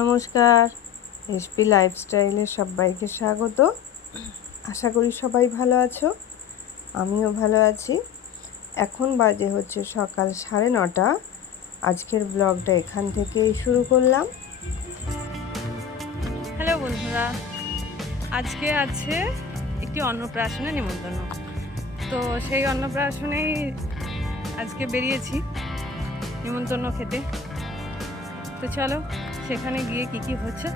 নমস্কার, এসপি লাইফস্টাইলে সবাইকে স্বাগত। আশা করি সবাই ভালো আছো, আমিও ভালো আছি। এখন বাজে হচ্ছে সকাল 9:30। আজকের ব্লগটা এখান থেকেই শুরু করলাম। হ্যালো বন্ধুরা, আজকে আছে একটি অন্নপ্রাশনে নিমন্ত্রণ। তো সেই অন্নপ্রাশনেই আজকে বেরিয়েছি নিমন্ত্রণ খেতে। তো চলো সেখানে গিয়ে কি হচ্ছে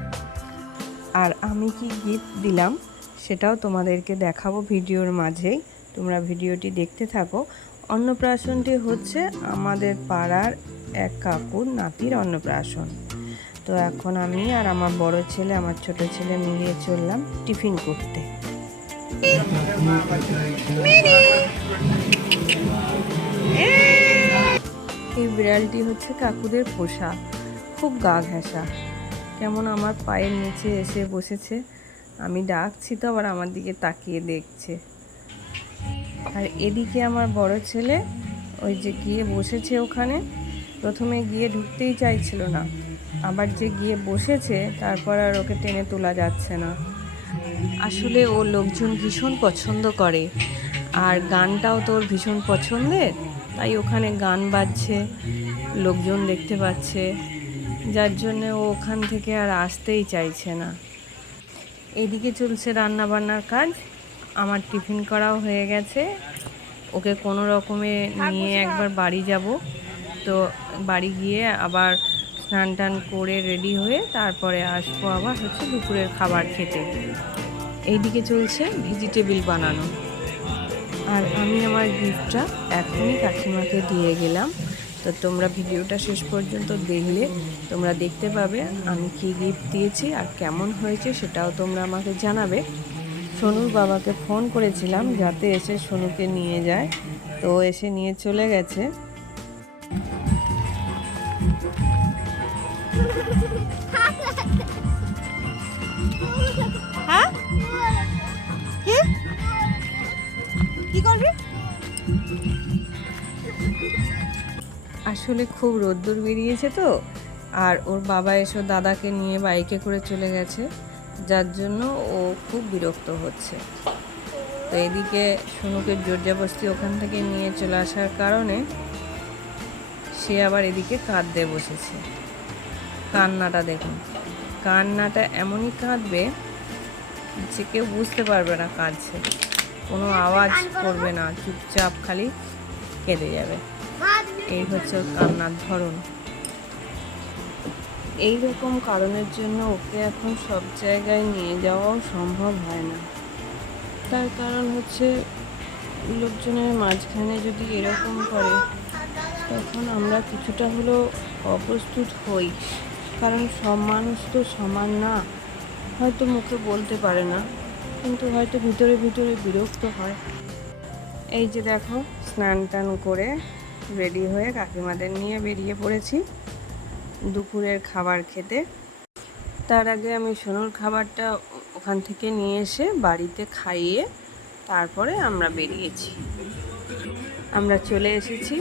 আর আমি কি গিফট দিলাম সেটাও তোমাদেরকে দেখাবো ভিডিওর মাঝেই। তোমরা ভিডিওটি দেখতে থাকো। অন্নপ্রাশনটি হচ্ছে আমাদের পাড়ার এক কাকুর নাতির অন্নপ্রাশন। তো এখন আমি আর আমার বড় ছেলে, আমার ছোট ছেলে মিলিয়ে চললাম টিফিন করতে। এই বিড়ালটি হচ্ছে কাকুদের পোষা, খুব গা ঘেঁষা, কেমন আমার পায়ের নিচে এসে বসেছে। আমি ডাকছি তো আবার আমার দিকে তাকিয়ে দেখছে। আর এদিকে আমার বড় ছেলে ওই যে গিয়ে বসেছে ওখানে, প্রথমে গিয়ে ঢুকতেই চাইছিল না, আবার যে গিয়ে বসেছে তারপর আর ওকে টেনে তোলা যাচ্ছে না। আসলে ও লোকজন ভীষণ পছন্দ করে, আর গানটাও তোর ভীষণ পছন্দের, তাই ওখানে গান বাজছে, লোকজন দেখতে পাচ্ছে, যার জন্যে ও ওখান থেকে আর আসতেই চাইছে না। এইদিকে চলছে রান্না বান্নার কাজ। আমার টিফিন করাও হয়ে গেছে। ওকে কোনো রকমে নিয়ে একবার বাড়ি যাব। তো বাড়ি গিয়ে আবার স্নান টান করে রেডি হয়ে তারপরে আসবো আবার হচ্ছে দুপুরের খাবার খেতে। এইদিকে চলছে ভেজিটেবিল বানানো। আর আমি আমার গিফটটা এখনই কাকিমাকে দিয়ে গেলাম। তো তোমরা ভিডিওটা শেষ পর্যন্ত দেখলে তোমরা দেখতে পাবে আমি কি গিফট দিয়েছি আর কেমন হয়েছে, সেটাও তোমরা আমাকে জানাবে। সোনুর বাবাকে ফোন করেছিলাম যাতে এসে সোনুকে নিয়ে যায়, তো এসে নিয়ে চলে গেছে। হ্যাঁ কি করবি? আসলে খুব রোদ্দুর বেরিয়েছে তো, আর ওর বাবা এসে দাদাকে নিয়ে বাইকে করে চলে গেছে, যার জন্য ও খুব বিরক্ত হচ্ছে। তো এদিকে সোনুকে জোরজবস্তি ওখান থেকে নিয়ে চলে আসার কারণে সে আবার এদিকে কাঁদতে বসেছে। কান্নাটা দেখুন, কান্নাটা এমনই কাঁদবে যে কেউ বুঝতে পারবে না কাঁদছে, কোনো আওয়াজ করবে না, চুপচাপ খালি কেঁদে যাবে। এই হচ্ছে ওর কান্নার ধরন। এই রকম কারণের জন্য ওকে এখন সব জায়গায় নিয়ে যাওয়াও সম্ভব হয় না। তার কারণ হচ্ছে লোকজনের মাঝখানে যদি এরকম করে তখন আমরা কিছুটা হলেও অপ্রস্তুত হই, কারণ সব মানুষ তো সমান না। হয়তো মুখে বলতে পারে না, কিন্তু হয়তো ভিতরে ভিতরে বিরক্ত হয়। এই যে দেখো, স্নান টান করে রেডি হয়ে কাকিমাদের নিয়ে বেরিয়ে পড়েছি দুপুরের খাবার খেতে। তার আগে আমি সোনুর খাবারটা ওখান থেকে নিয়ে এসে বাড়িতে খাইয়ে তারপরে আমরা বেরিয়েছি। আমরা চলে এসেছি,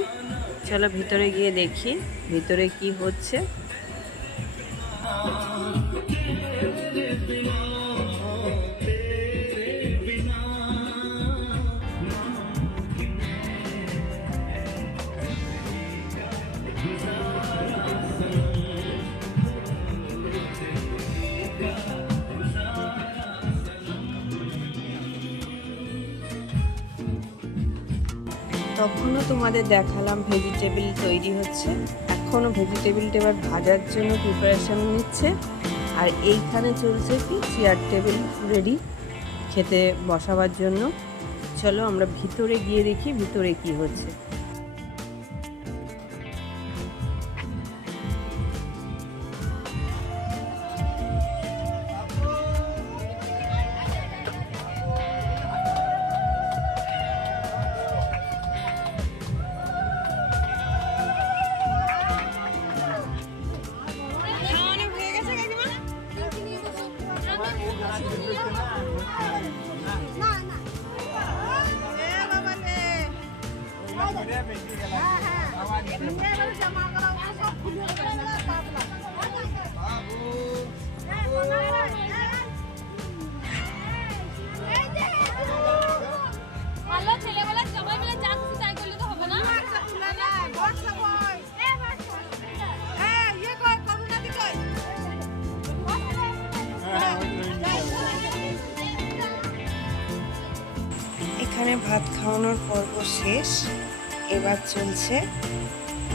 চলো ভিতরে গিয়ে দেখি ভিতরে কি হচ্ছে। তখনও তোমাদের দেখালাম ভেজিটেবিল তৈরি হচ্ছে, এখনও ভেজিটেবিলটা এবার ভাজার জন্য প্রিপারেশান নিচ্ছে। আর এইখানে চলছে কি চেয়ার টেবিল রেডি খেতে বসাবার জন্য। চলো আমরা ভিতরে গিয়ে দেখি ভিতরে কি হচ্ছে। এখানে ভাত খাওয়ানোর পর্ব শেষ। এবার চলছে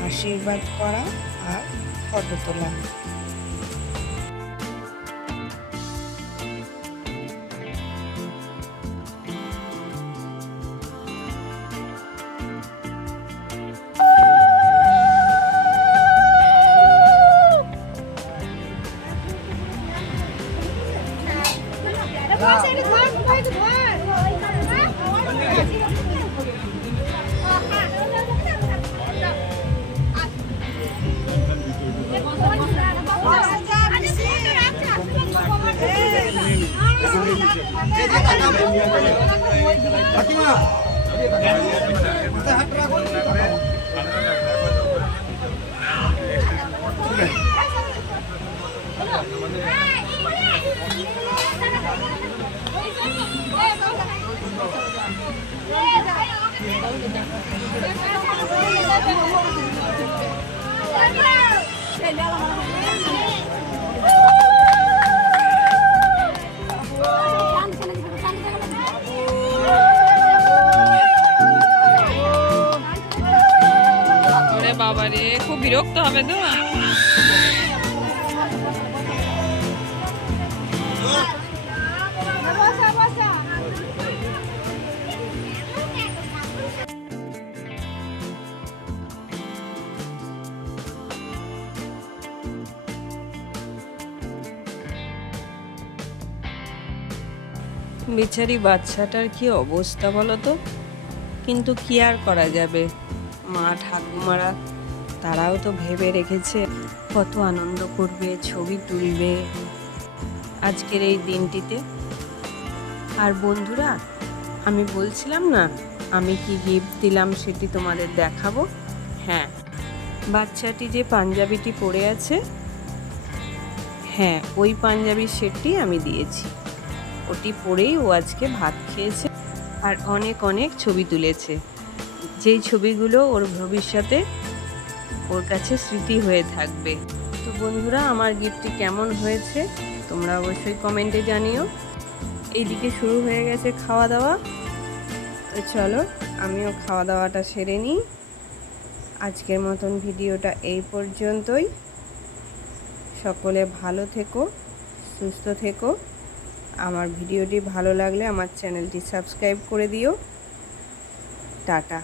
আশীর্বাদ করা আর ফটো তোলা। বাবারে খুব বিরক্ত হবে তো। বেচারি বাচ্চাটার কি অবস্থা বলো তো, কিন্তু কি আর করা যাবে, মা ঠাকুমারা তারাও তো ভেবে রেখেছে কত আনন্দ করবে, ছবি তুলবে আজকের এই দিনটিতে। আর বন্ধুরা, আমি বলছিলাম না আমি কি গিফট দিলাম সেটি তোমাদের দেখাবো। হ্যাঁ, বাচ্চাটি যে পাঞ্জাবিটি পরে আছে, হ্যাঁ ওই পাঞ্জাবির সেটটি আমি দিয়েছি। ওটি পরেই ও আজকে ভাত খেয়েছে আর অনেক অনেক ছবি তুলেছে, যেই ছবিগুলো ওর ভবিষ্যতে ওর কাছে স্মৃতি হয়ে থাকবে। তো বন্ধুরা, আমার গিফটটি কেমন হয়েছে তোমরা অবশ্যই কমেন্টে জানিও। এইদিকে শুরু হয়ে গেছে খাওয়া দাওয়া। তো চলো আমিও খাওয়া দাওয়াটা সেরে নিই। আজকের মতন ভিডিওটা এই পর্যন্তই। সকলে ভালো থেকো, সুস্থ থেকো। আমার ভিডিওটি ভালো লাগলে আমার চ্যানেলটি সাবস্ক্রাইব করে দিও। টাটা।